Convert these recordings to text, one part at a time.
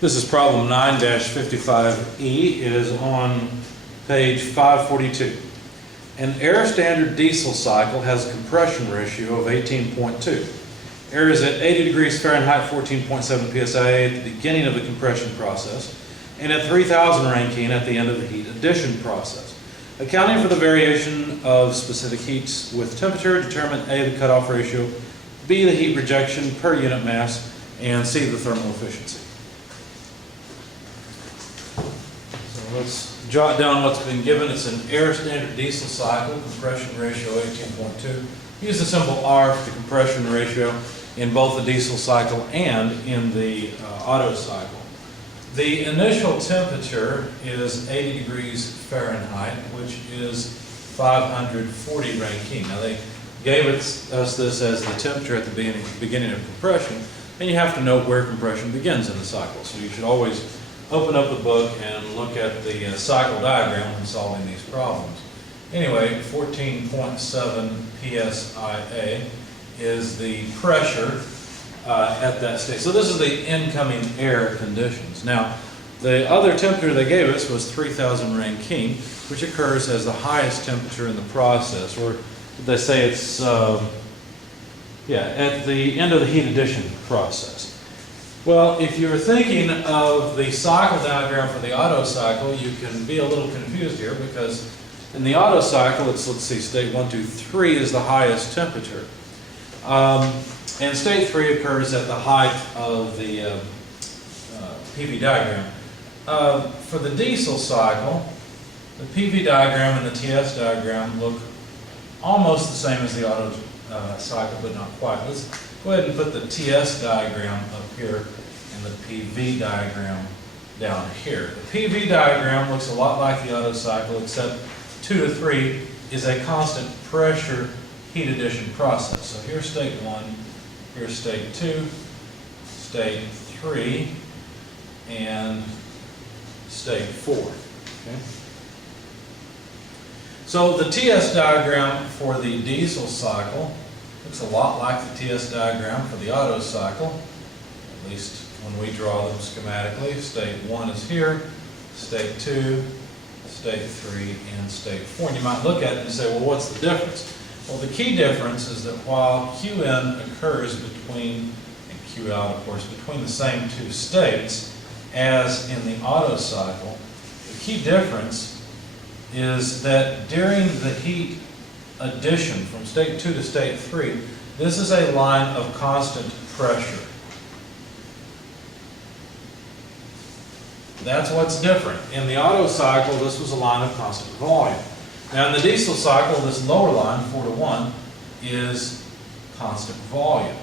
This is problem 9-55E. It is on page 542. An air standard diesel cycle has a compression ratio of 18.2. Air is at 80 degrees Fahrenheit, 14.7 psi at the beginning of the compression process, and at 3000 Rankine at the end of the heat addition process. Accounting for the variation of specific heats with temperature, determine A, the cutoff ratio, B, the heat rejection per unit mass, and C, the thermal efficiency. So let's jot down what's been given. It's an air standard diesel cycle, compression ratio 18.2. Use the symbol R for the compression ratio in both the diesel cycle and in the Otto cycle. The initial temperature is 80 degrees Fahrenheit, which is 540 Rankine. Now they gave us this as the temperature at the beginning of compression, and you have to know where compression begins in the cycle. So you should always open up the book and look at the cycle diagram when solving these problems. Anyway, 14.7 psia is the pressure at that stage. So this is the incoming air conditions. Now, the other temperature they gave us was 3000 Rankine, which occurs as the highest temperature in the process, or they say it's at the end of the heat addition process. Well, if you're thinking of the cycle diagram for the Otto cycle, you can be a little confused here because in the Otto cycle, it's, let's see, state 1, 2, 3 is the highest temperature. And state 3 occurs at the height of the PV diagram. For the diesel cycle, the PV diagram and the TS diagram look almost the same as the Otto cycle, but not quite. Let's go ahead and put the TS diagram up here and the PV diagram down here. The PV diagram looks a lot like the Otto cycle, except 2 to 3 is a constant pressure heat addition process. So here's state 1, here's state 2, state 3, and state 4. Okay? So the TS diagram for the diesel cycle looks a lot like the TS diagram for the Otto cycle, at least when we draw them schematically. State 1 is here, state 2, state 3, and state 4. And you might look at it and say, well, what's the difference? Well, the key difference is that while Qin occurs between, and Q out, of course, between the same two states as in the Otto cycle, the key difference is that during the heat addition from state 2 to state 3, this is a line of constant pressure. That's what's different. In the Otto cycle, this was a line of constant volume. Now in the diesel cycle, this lower line, 4 to 1, is constant volume.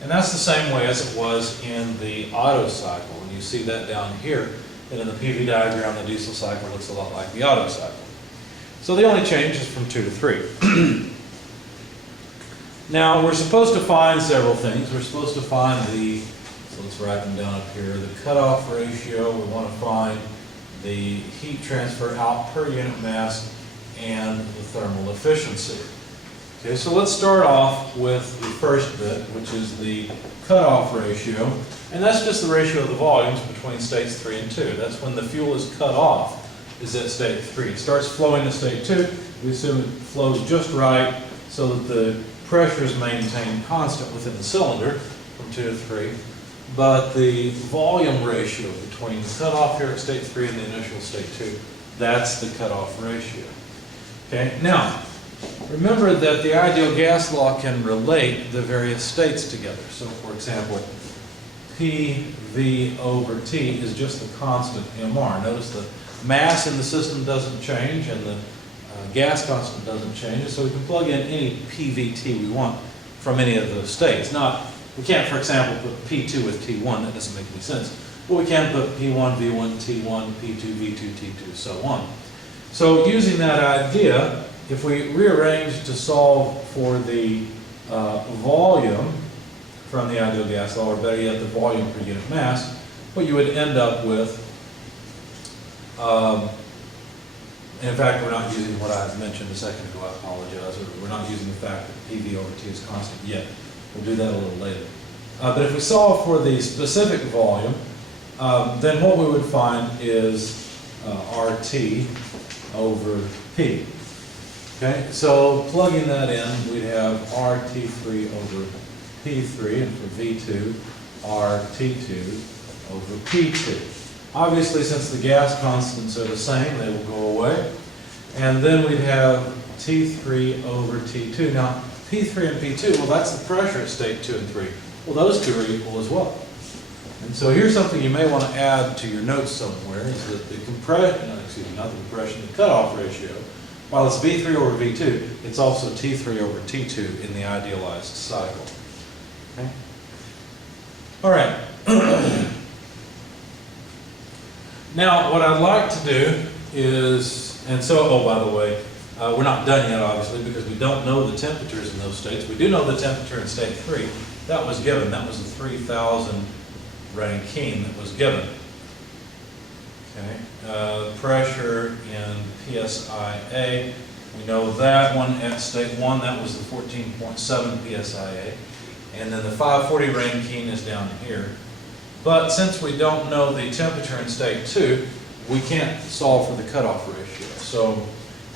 And that's the same way as it was in the Otto cycle. And you see that down here, that in the PV diagram, the diesel cycle looks a lot like the Otto cycle. So the only change is from 2 to 3. Now we're supposed to find several things. We're supposed to find so let's write them down up here, the cutoff ratio. We want to find the heat transfer out per unit mass, and the thermal efficiency. Okay, so let's start off with the first bit, which is the cutoff ratio, and that's just the ratio of the volumes between states 3 and 2. That's when the fuel is cut off, is at state 3. It starts flowing to state 2. We assume it flows just right so that the pressure is maintained constant within the cylinder from 2 to 3. But the volume ratio between the cutoff here at state 3 and the initial state 2, that's the cutoff ratio. Okay, now remember that the ideal gas law can relate the various states together. So for example, PV over T is just the constant MR. Notice the mass in the system doesn't change and the gas constant doesn't change, so we can plug in any PVT we want from any of those states. We can't, for example, put P2 with T1, that doesn't make any sense. But we can put P1, V1, T1, P2, V2, T2, so on. So using that idea, if we rearrange to solve for the volume from the ideal gas law, or better yet, the volume per unit mass, what you would end up with, in fact, we're not using what I mentioned a second ago, I apologize. We're not using the fact that PV over T is constant yet. We'll do that a little later. But if we solve for the specific volume, then what we would find is RT over P. Okay, so plugging that in, we'd have RT3 over P3, and for V2, RT2 over P2. Obviously, since the gas constants are the same, they will go away. And then we'd have T3 over T2. Now, P3 and P2, well, that's the pressure at state 2 and 3. Well, those two are equal as well. And so here's something you may want to add to your notes somewhere, is that the compression, not the compression, the cutoff ratio, while it's V3 over V2, it's also T3 over T2 in the idealized cycle. Okay? All right. Now, what I'd like to do is, and so, oh, by the way, we're not done yet, obviously, because we don't know the temperatures in those states. We do know the temperature in state 3. That was given. That was the 3,000 Rankine that was given. Okay. Pressure in PSIA, we know that one at state 1, that was the 14.7 PSIA. And then the 540 Rankine is down here. But since we don't know the temperature in state 2, we can't solve for the cutoff ratio. So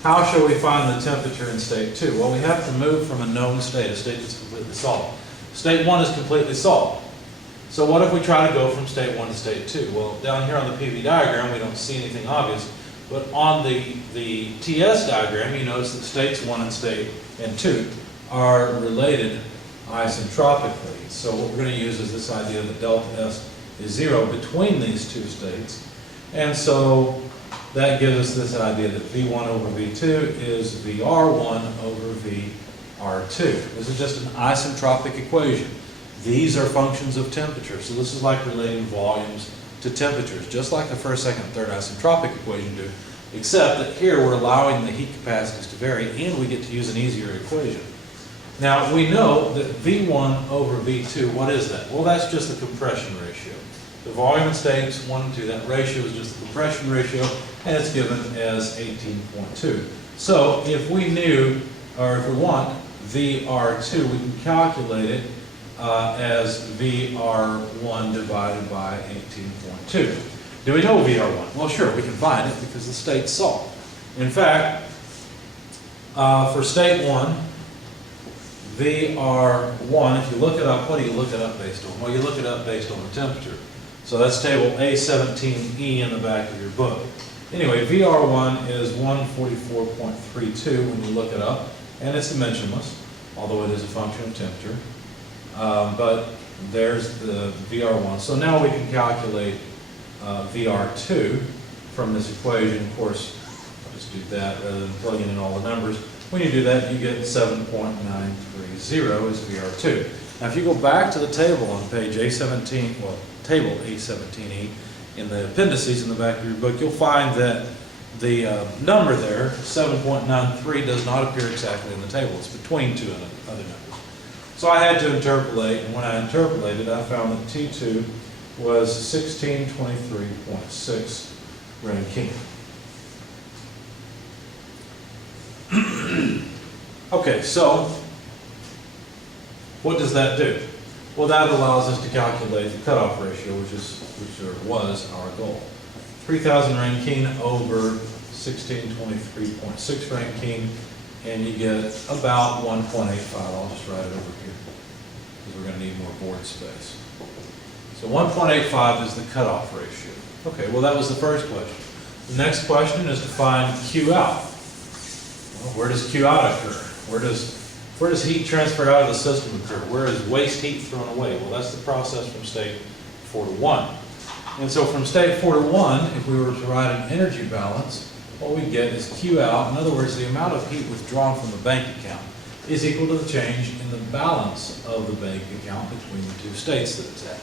how shall we find the temperature in state 2? Well, we have to move from a known state, a state that's completely solid. State 1 is completely solid. So what if we try to go from state 1 to state 2? Well, down here on the PV diagram, we don't see anything obvious. But on the TS diagram, you notice that states 1 and 2 are related isentropically. So what we're going to use is this idea that delta S is 0 between these two states. And so that gives us this idea that V1 over V2 is VR1 over VR2. This is just an isentropic equation. These are functions of temperature. So this is like relating volumes to temperatures, just like the first, second, third isentropic equation do, except that here we're allowing the heat capacities to vary and we get to use an easier equation. Now we know that V1 over V2, what is that? Well, that's just the compression ratio. The volume in states 1 and 2, that ratio is just the compression ratio, and it's given as 18.2. So if we knew, or if we want VR2, we can calculate it as VR1 divided by 18.2. Do we know VR1? Well, sure, we can find it because the state's solid. In fact, for state 1, VR1, if you look it up, what do you look it up based on? Well, you look it up based on the temperature. So that's table A17E in the back of your book. Anyway, VR1 is 144.32 when you look it up, and it's dimensionless, although it is a function of temperature. But there's the VR1. So now we can calculate VR2 from this equation. Of course, I'll just do that rather than plugging in all the numbers. When you do that, you get 7.930 is VR2. Now, if you go back to the table on page A17, well, table A17E, in the appendices in the back of your book, you'll find that the number there, 7.93, does not appear exactly in the table. It's between two other numbers. So I had to interpolate, and when I interpolated, I found that T2 was 1623.6 Rankine. Okay, so what does that do? Well, that allows us to calculate the cutoff ratio, which was our goal. 3,000 Rankine over 1623.6 Rankine, and you get about 1.85. I'll just write it over here because we're going to need more board space. So 1.85 is the cutoff ratio. Okay, well, that was the first question. The next question is to find Q out. Well, where does Q out occur? Where does heat transfer out of the system occur? Where is waste heat thrown away? Well, that's the process from state 4 to 1. And so from state 4 to 1, if we were to write an energy balance, what we get is Q out. In other words, the amount of heat withdrawn from the bank account is equal to the change in the balance of the bank account between the two states that it's at,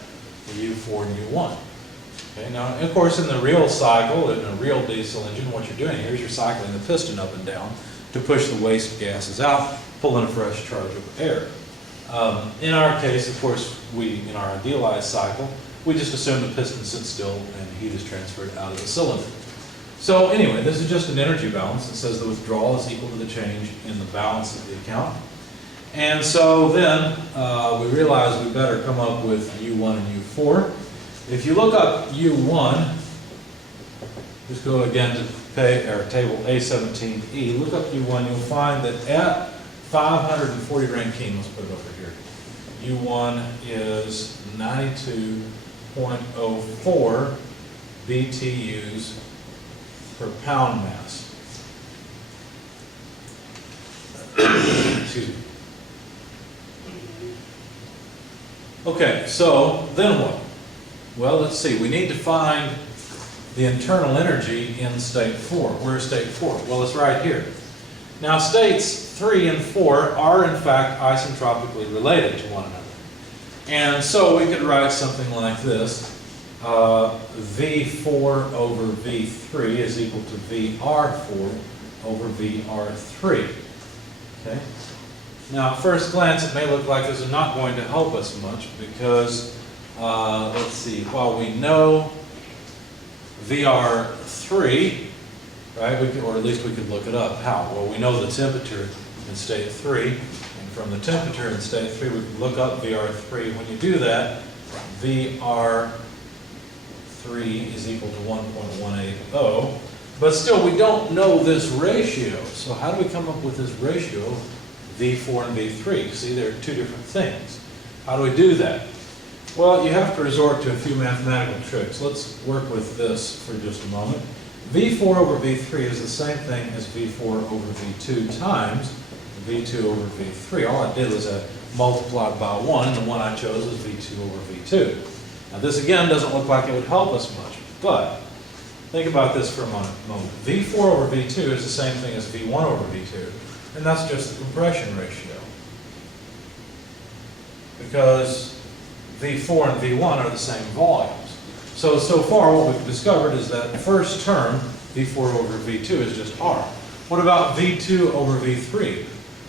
the U4 and U1. Okay, now, of course, in the real cycle, in a real diesel engine, what you're doing here is you're cycling the piston up and down to push the waste gases out, pull in a fresh charge of air. In our case, of course, in our idealized cycle, we just assume the piston sits still and heat is transferred out of the cylinder. So anyway, this is just an energy balance that says the withdrawal is equal to the change in the balance of the account. And so then we realized we better come up with U1 and U4. If you look up U1, just go again to table A17E, look up U1, you'll find that at 540 rankine, let's put it over here, U1 is 92.04 BTUs per pound mass. Excuse me. Okay, so then what? Well, let's see. We need to find the internal energy in state 4. Where's state 4? Well, it's right here. Now, states 3 and 4 are, in fact, isentropically related to one another. And so we could write something like this. V4 over V3 is equal to VR4 over VR3. Okay? Now, at first glance, it may look like this is not going to help us much because, let's see, while we know VR3, right, or at least we could look it up. How? Well, we know the temperature in state 3, and from the temperature in state 3, we can look up VR3. When you do that, VR3 is equal to 1.180, but still we don't know this ratio. So how do we come up with this ratio, V4 and V3? See, there are two different things. How do we do that? Well, you have to resort to a few mathematical tricks. Let's work with this for just a moment. V4 over V3 is the same thing as V4 over V2 times V2 over V3. All I did was I multiplied by 1, and the one I chose was V2 over V2. Now this again doesn't look like it would help us much, but think about this for a moment. V4 over V2 is the same thing as V1 over V2, and that's just the compression ratio. Because V4 and V1 are the same volumes. So far what we've discovered is that the first term, V4 over V2, is just R. What about V2 over V3?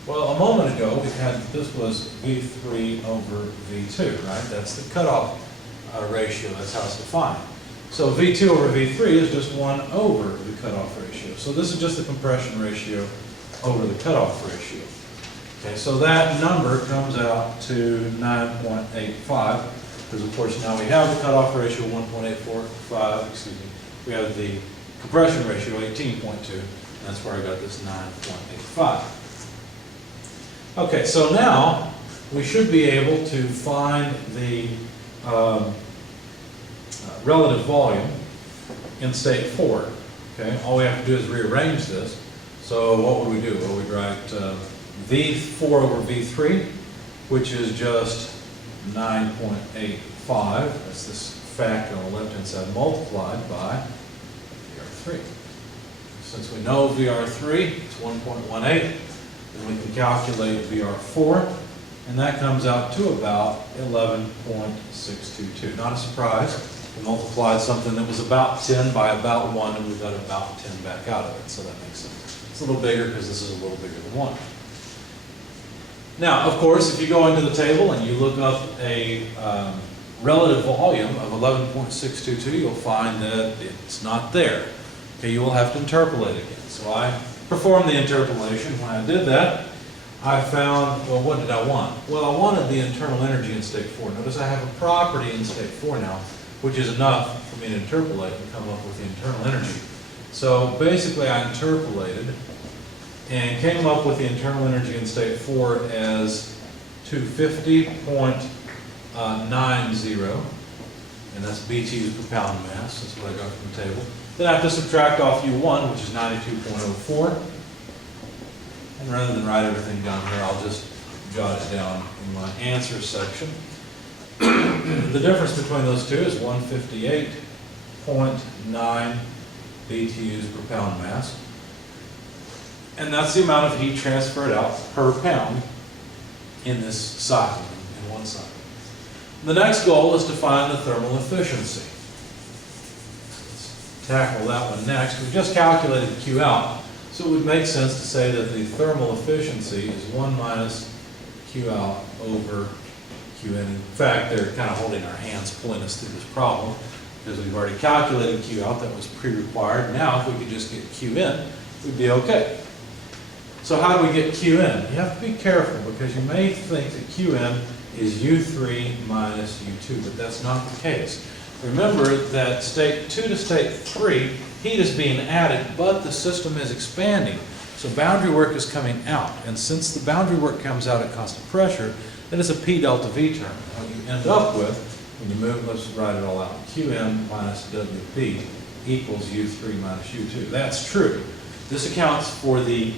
Well, a moment ago we had, this was V3 over V2, right? That's the cutoff ratio, that's how it's defined. So V2 over V3 is just 1 over the cutoff ratio. So this is just the compression ratio over the cutoff ratio. Okay, so that number comes out to 9.85, because of course now we have the cutoff ratio 1.845, excuse me, we have the compression ratio 18.2, that's where I got this 9.85. Okay, so now we should be able to find the relative volume in state 4. Okay, all we have to do is rearrange this. So what would we do? Well, we'd write V4 over V3, which is just 9.85. That's this factor on the left-hand side multiplied by VR3. Since we know VR3, it's 1.18, then we can calculate VR4, and that comes out to about 11.622. Not a surprise. We multiplied something that was about 10 by about 1, and we got about 10 back out of it, so that makes sense. It's a little bigger because this is a little bigger than 1. Now, of course, if you go into the table and you look up a relative volume of 11.622, you'll find that it's not there. Okay, you will have to interpolate again. So I performed the interpolation. When I did that, I found, well, what did I want? Well, I wanted the internal energy in state 4. Notice I have a property in state 4 now, which is enough for me to interpolate and come up with the internal energy. So basically I interpolated and came up with the internal energy in state 4 as 250.90, and that's BTUs per pound mass. That's what I got from the table. Then I have to subtract off U1, which is 92.04. And rather than write everything down here, I'll just jot it down in my answer section. The difference between those two is 158.9 BTUs per pound mass. And that's the amount of heat transferred out per pound in this cycle, in one cycle. The next goal is to find the thermal efficiency. Let's tackle that one next. We've just calculated Q out, so it would make sense to say that the thermal efficiency is 1 minus Q out over Q in. In fact, they're kind of holding our hands pulling us through this problem because we've already calculated Q out. That was pre-required. Now, if we could just get Q in, we'd be okay. So how do we get Qn? You have to be careful because you may think that Qn is U3 minus U2, but that's not the case. Remember that state 2 to state 3, heat is being added, but the system is expanding. So boundary work is coming out. And since the boundary work comes out at constant pressure, then it's a P delta V term. What you end up with, when you move, let's write it all out. Qn minus WP equals U3 minus U2. That's true. This accounts for the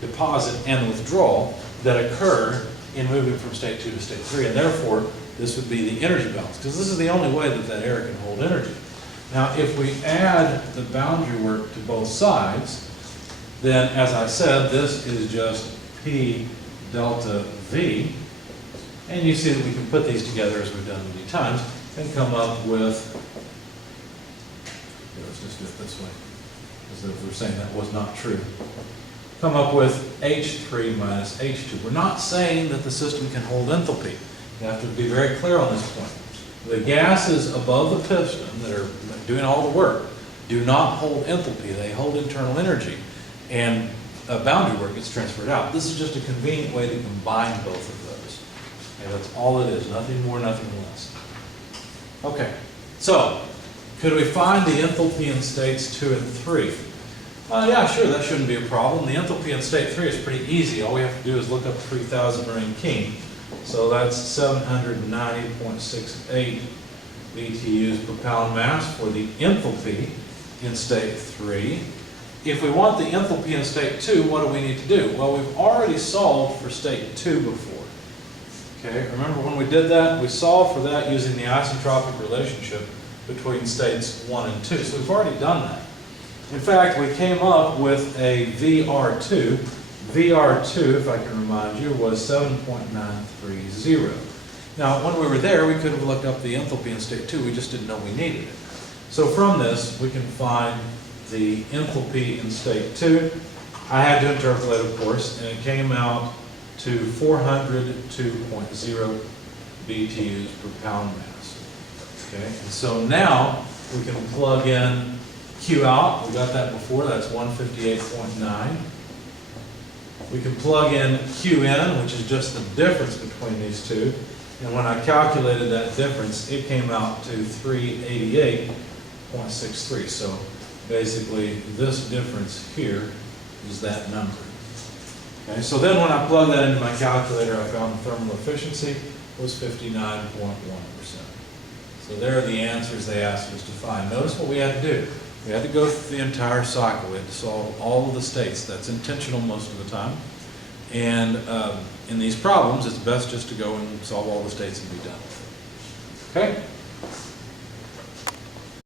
deposit and withdrawal that occur in moving from state 2 to state 3, and therefore this would be the energy balance, because this is the only way that that air can hold energy. Now if we add the boundary work to both sides, then as I said, this is just P delta V, and you see that we can put these together as we've done many times and come up with, let's just do it this way, as if we're saying that was not true. Come up with H3 minus H2. We're not saying that the system can hold enthalpy. You have to be very clear on this point. The gases above the piston that are doing all the work do not hold enthalpy. They hold internal energy, and boundary work gets transferred out. This is just a convenient way to combine both of those. Okay, that's all it is. Nothing more, nothing less. Okay, so could we find the enthalpy in states 2 and 3? Yeah, sure, that shouldn't be a problem. The enthalpy in state 3 is pretty easy. All we have to do is look up 3,000 Rankine. So that's 790.68 BTUs per pound mass for the enthalpy in state 3. If we want the enthalpy in state 2, what do we need to do? Well, we've already solved for state 2 before. Okay, remember when we did that? We solved for that using the isentropic relationship between states 1 and 2. So we've already done that. In fact, we came up with a VR2. VR2, if I can remind you, was 7.930. Now, when we were there, we could have looked up the enthalpy in state 2. We just didn't know we needed it. So from this, we can find the enthalpy in state 2. I had to interpolate, of course, and it came out to 402.0 BTUs per pound mass. Okay, and so now we can plug in Q out. We got that before. That's 158.9. We can plug in Q in, which is just the difference between these two. And when I calculated that difference, it came out to 388.63. So basically, this difference here is that number. Okay, so then when I plugged that into my calculator, I found the thermal efficiency was 59.1%. So there are the answers they asked us to find. Notice what we had to do. We had to go through the entire cycle. We had to solve all of the states. That's intentional most of the time. And in these problems, it's best just to go and solve all the states and be done. Okay?